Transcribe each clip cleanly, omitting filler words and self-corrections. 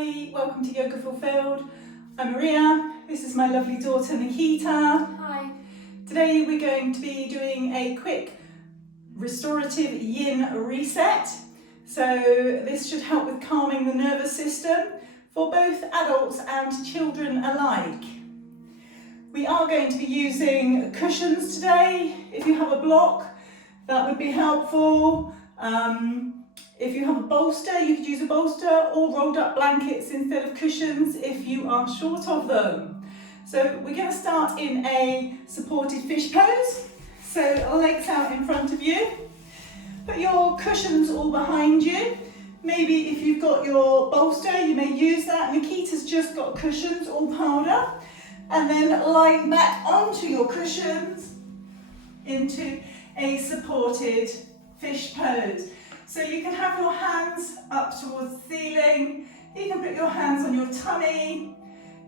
Hi, welcome to Yoga Fulfilled. I'm Maria, this is my lovely daughter Nikita. Hi. Today we're going to be doing a quick restorative yin reset. So this should help with calming the nervous system for both adults and children alike. We are going to be using cushions today. If you have a block, that would be helpful. If you have a bolster, you could use a bolster, or rolled up blankets instead of cushions if you are short of them. So we're going to start in a supported fish pose. So legs out in front of you. Put your cushions all behind you. Maybe if you've got your bolster, you may use that. Nikita's just got cushions all piled up. And then lying back onto your cushions into a supported fish pose. So you can have your hands up towards the ceiling, you can put your hands on your tummy,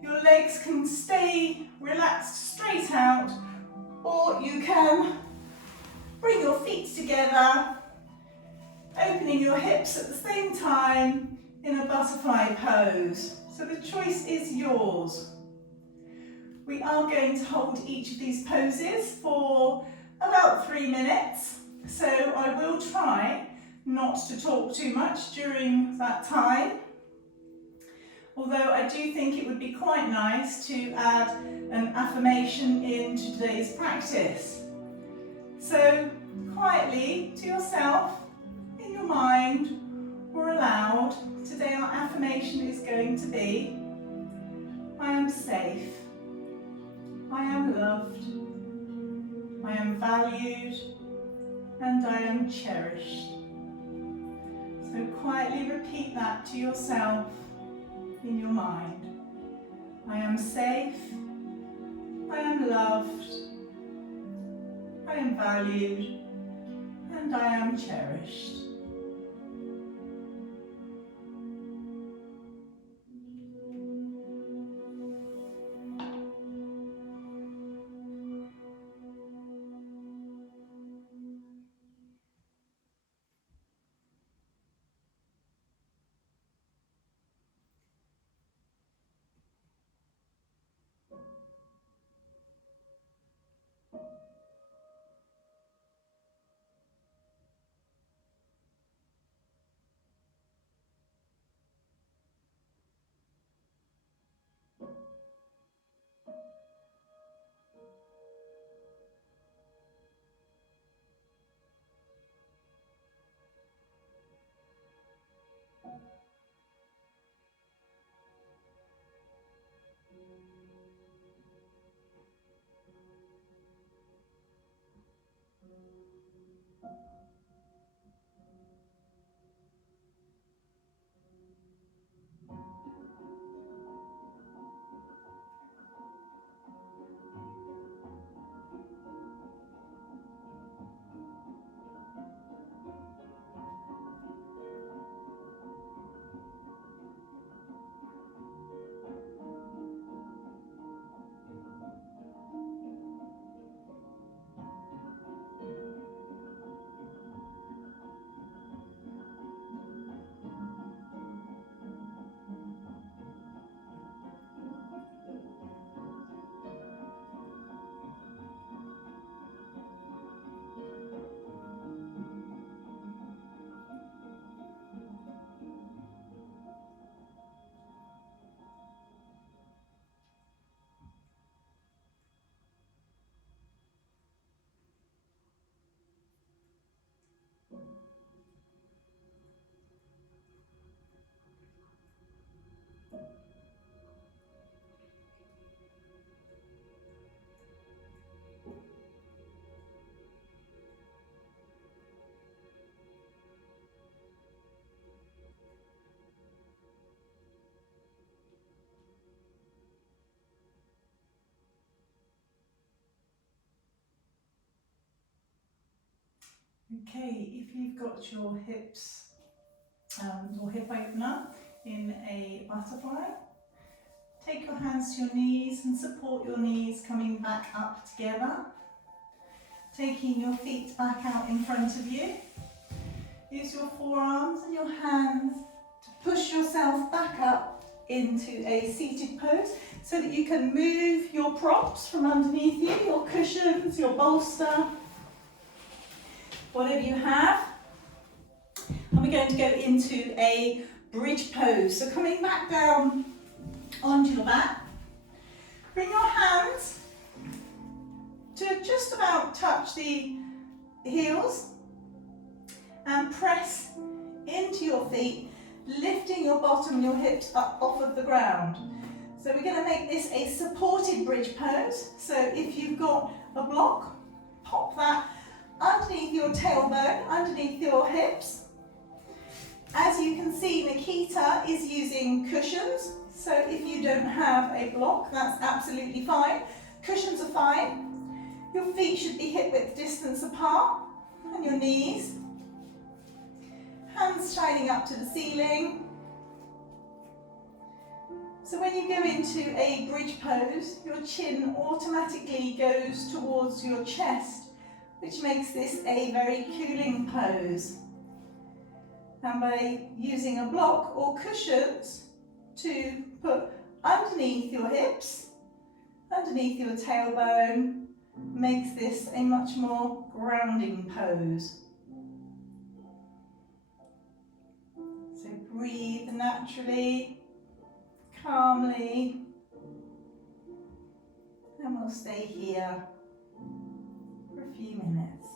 your legs can stay relaxed straight out, or you can bring your feet together, opening your hips at the same time in a butterfly pose. So the choice is yours. We are going to hold each of these poses for about 3 minutes, so I will try not to talk too much during that time, although I do think it would be quite nice to add an affirmation into today's practice. So quietly to yourself, in your mind or aloud, today our affirmation is going to be: I am safe, I am loved, I am valued, and I am cherished. So quietly repeat that to yourself in your mind. I am safe, I am loved, I am valued, and I am cherished. Okay, if you've got your hips, your hip opener in a butterfly, take your hands to your knees and support your knees coming back up together. Taking your feet back out in front of you. Use your forearms and your hands to push yourself back up into a seated pose so that you can move your props from underneath you, your cushions, your bolster, whatever you have. And we're going to go into a bridge pose. So coming back down onto your back, bring your hands to just about touch the heels and press into your feet, lifting your bottom and your hips up off of the ground. So we're going to make this a supported bridge pose. So if you've got a block, pop that underneath your tailbone, underneath your hips. As you can see, Nikita is using cushions. So if you don't have a block, that's absolutely fine. Cushions are fine. Your feet should be hip width distance apart, and your knees. Hands shining up to the ceiling. So when you go into a bridge pose, your chin automatically goes towards your chest, which makes this a very cooling pose. And by using a block or cushions to put underneath your hips, underneath your tailbone, makes this a much more grounding pose. So breathe naturally, calmly, and we'll stay here for a few minutes.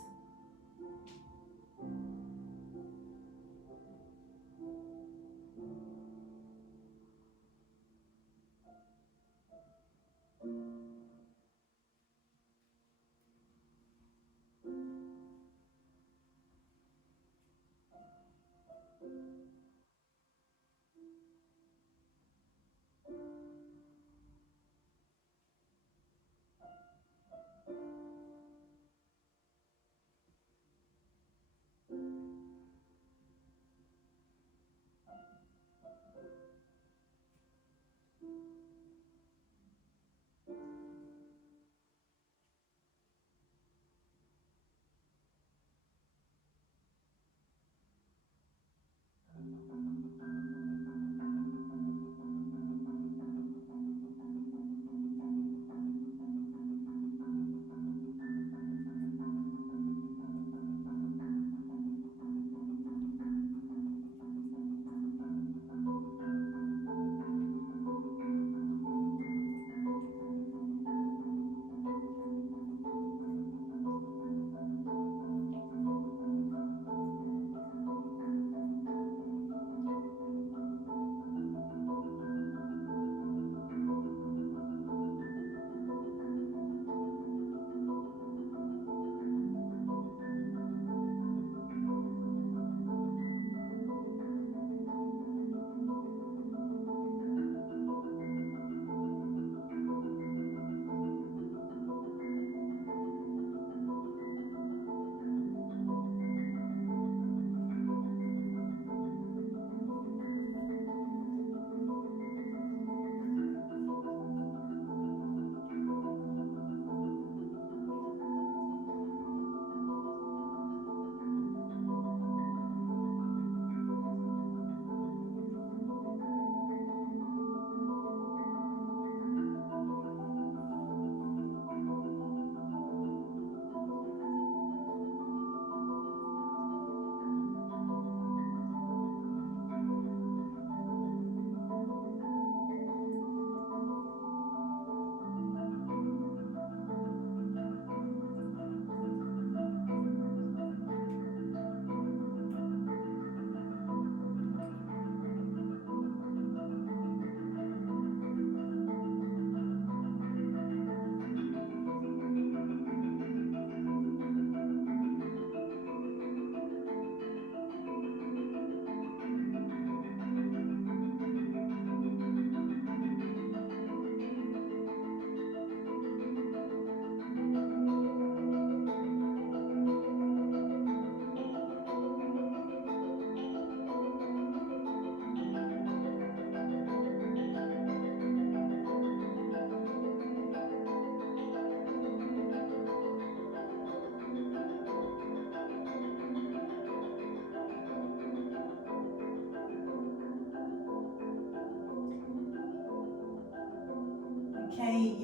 Okay,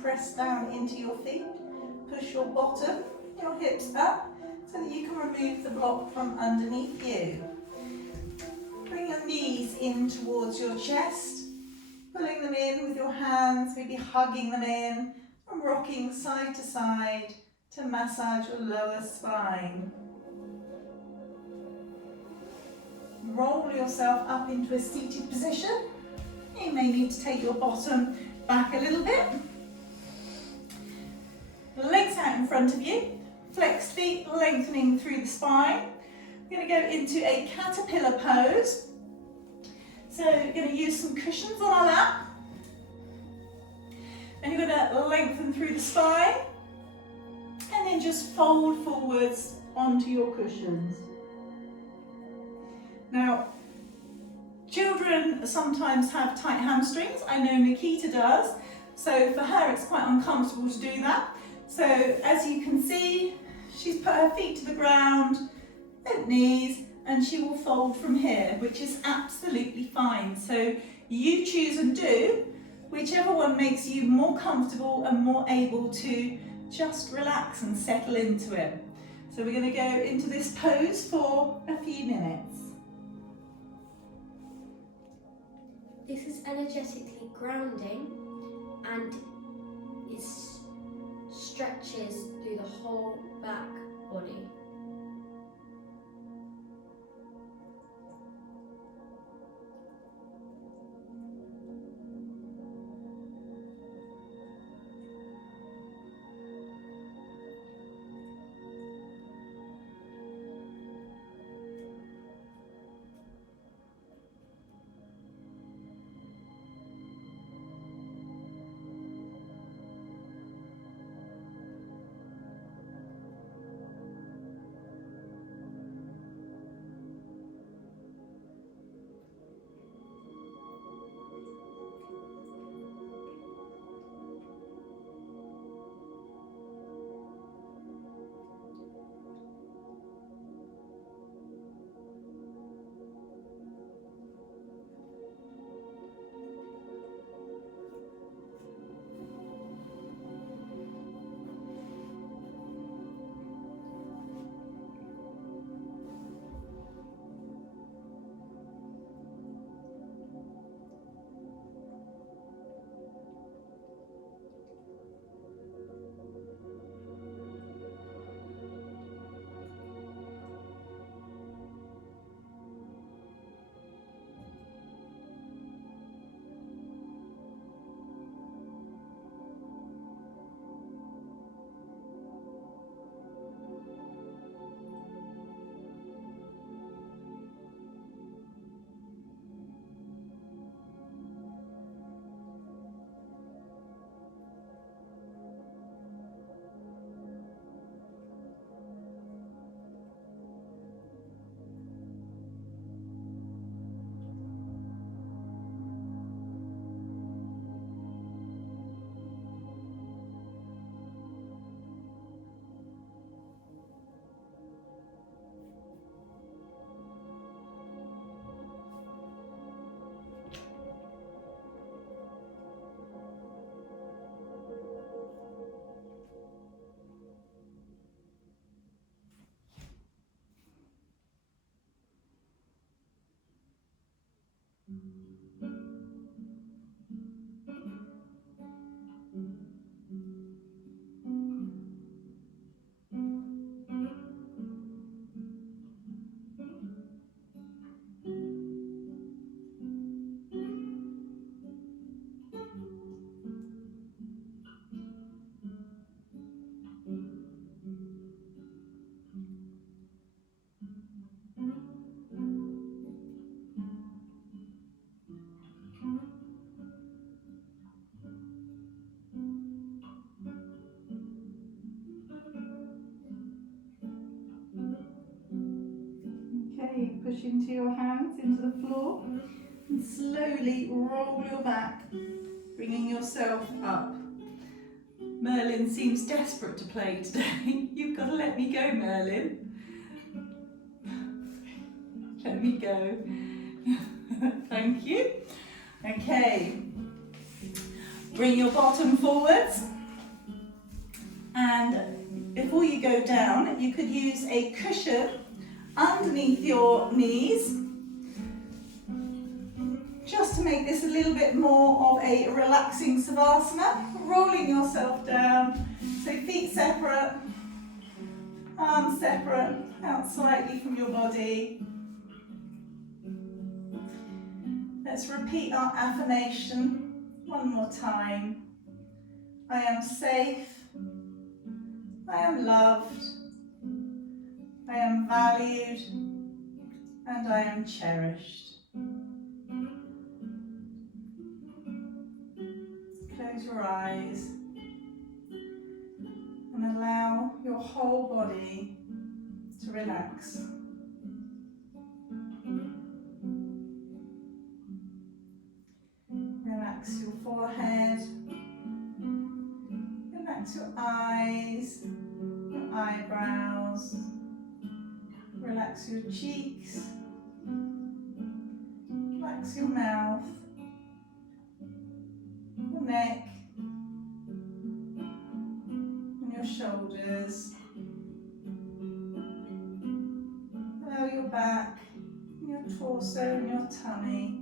press down into your feet, push your bottom, your hips up, so that you can remove the block from underneath you. Bring your knees in towards your chest, pulling them in with your hands, maybe hugging them in, and rocking side to side to massage your lower spine. Roll yourself up into a seated position. You may need to take your bottom back a little bit. Legs out in front of you, flexed feet lengthening through the spine. We're going to go into a caterpillar pose. So we're going to use some cushions on our lap. And you're going to lengthen through the spine and then just fold forwards onto your cushions. Now, children sometimes have tight hamstrings. I know Nikita does. So for her, it's quite uncomfortable to do that. So as you can see, she's put her feet to the ground, bent knees, and she will fold from here, which is absolutely fine. So you choose and do whichever one makes you more comfortable and more able to just relax and settle into it. So we're going to go into this pose for a few minutes. This is energetically grounding and it stretches through the whole back body. Okay, push into your hands, into the floor, and slowly roll your back, bringing yourself up. Merlin seems desperate to play today. You've got to let me go, Merlin. Let me go. Thank you. Okay. Bring your bottom forwards, and before you go down, you could use a cushion underneath your knees, just to make this a little bit more of a relaxing savasana, rolling yourself down, so feet separate, arms separate, out slightly from your body. Let's repeat our affirmation one more time. I am safe, I am loved, I am valued, and I am cherished. Close your eyes and allow your whole body to relax. Relax your forehead, relax your eyes, your eyebrows, relax your cheeks, relax your mouth, your neck, and your shoulders. Allow your back, your torso and your tummy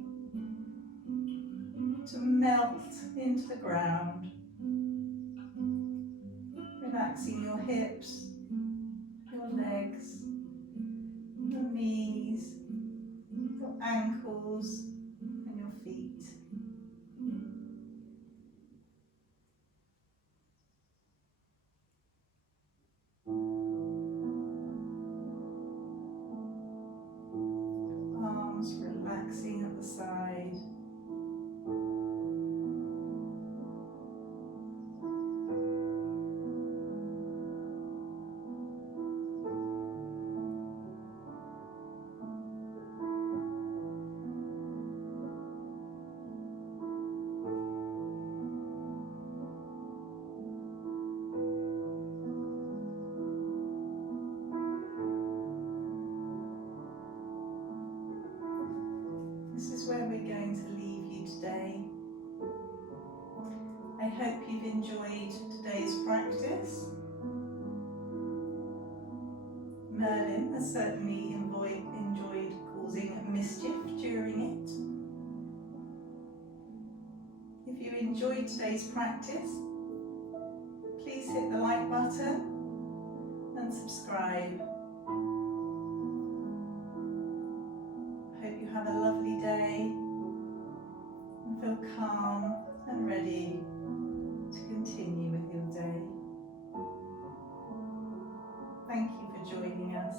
to melt into the ground. Relaxing your hips, your legs, your knees, your ankles and your feet. Arms relaxing at the side. This is where we're going to leave you today. I hope you've enjoyed today's practice. Merlin has certainly enjoyed causing mischief during it. If you enjoyed today's practice, please hit the like button and subscribe. Hope you have a lovely day and feel calm and ready to continue with your day. Thank you for joining us.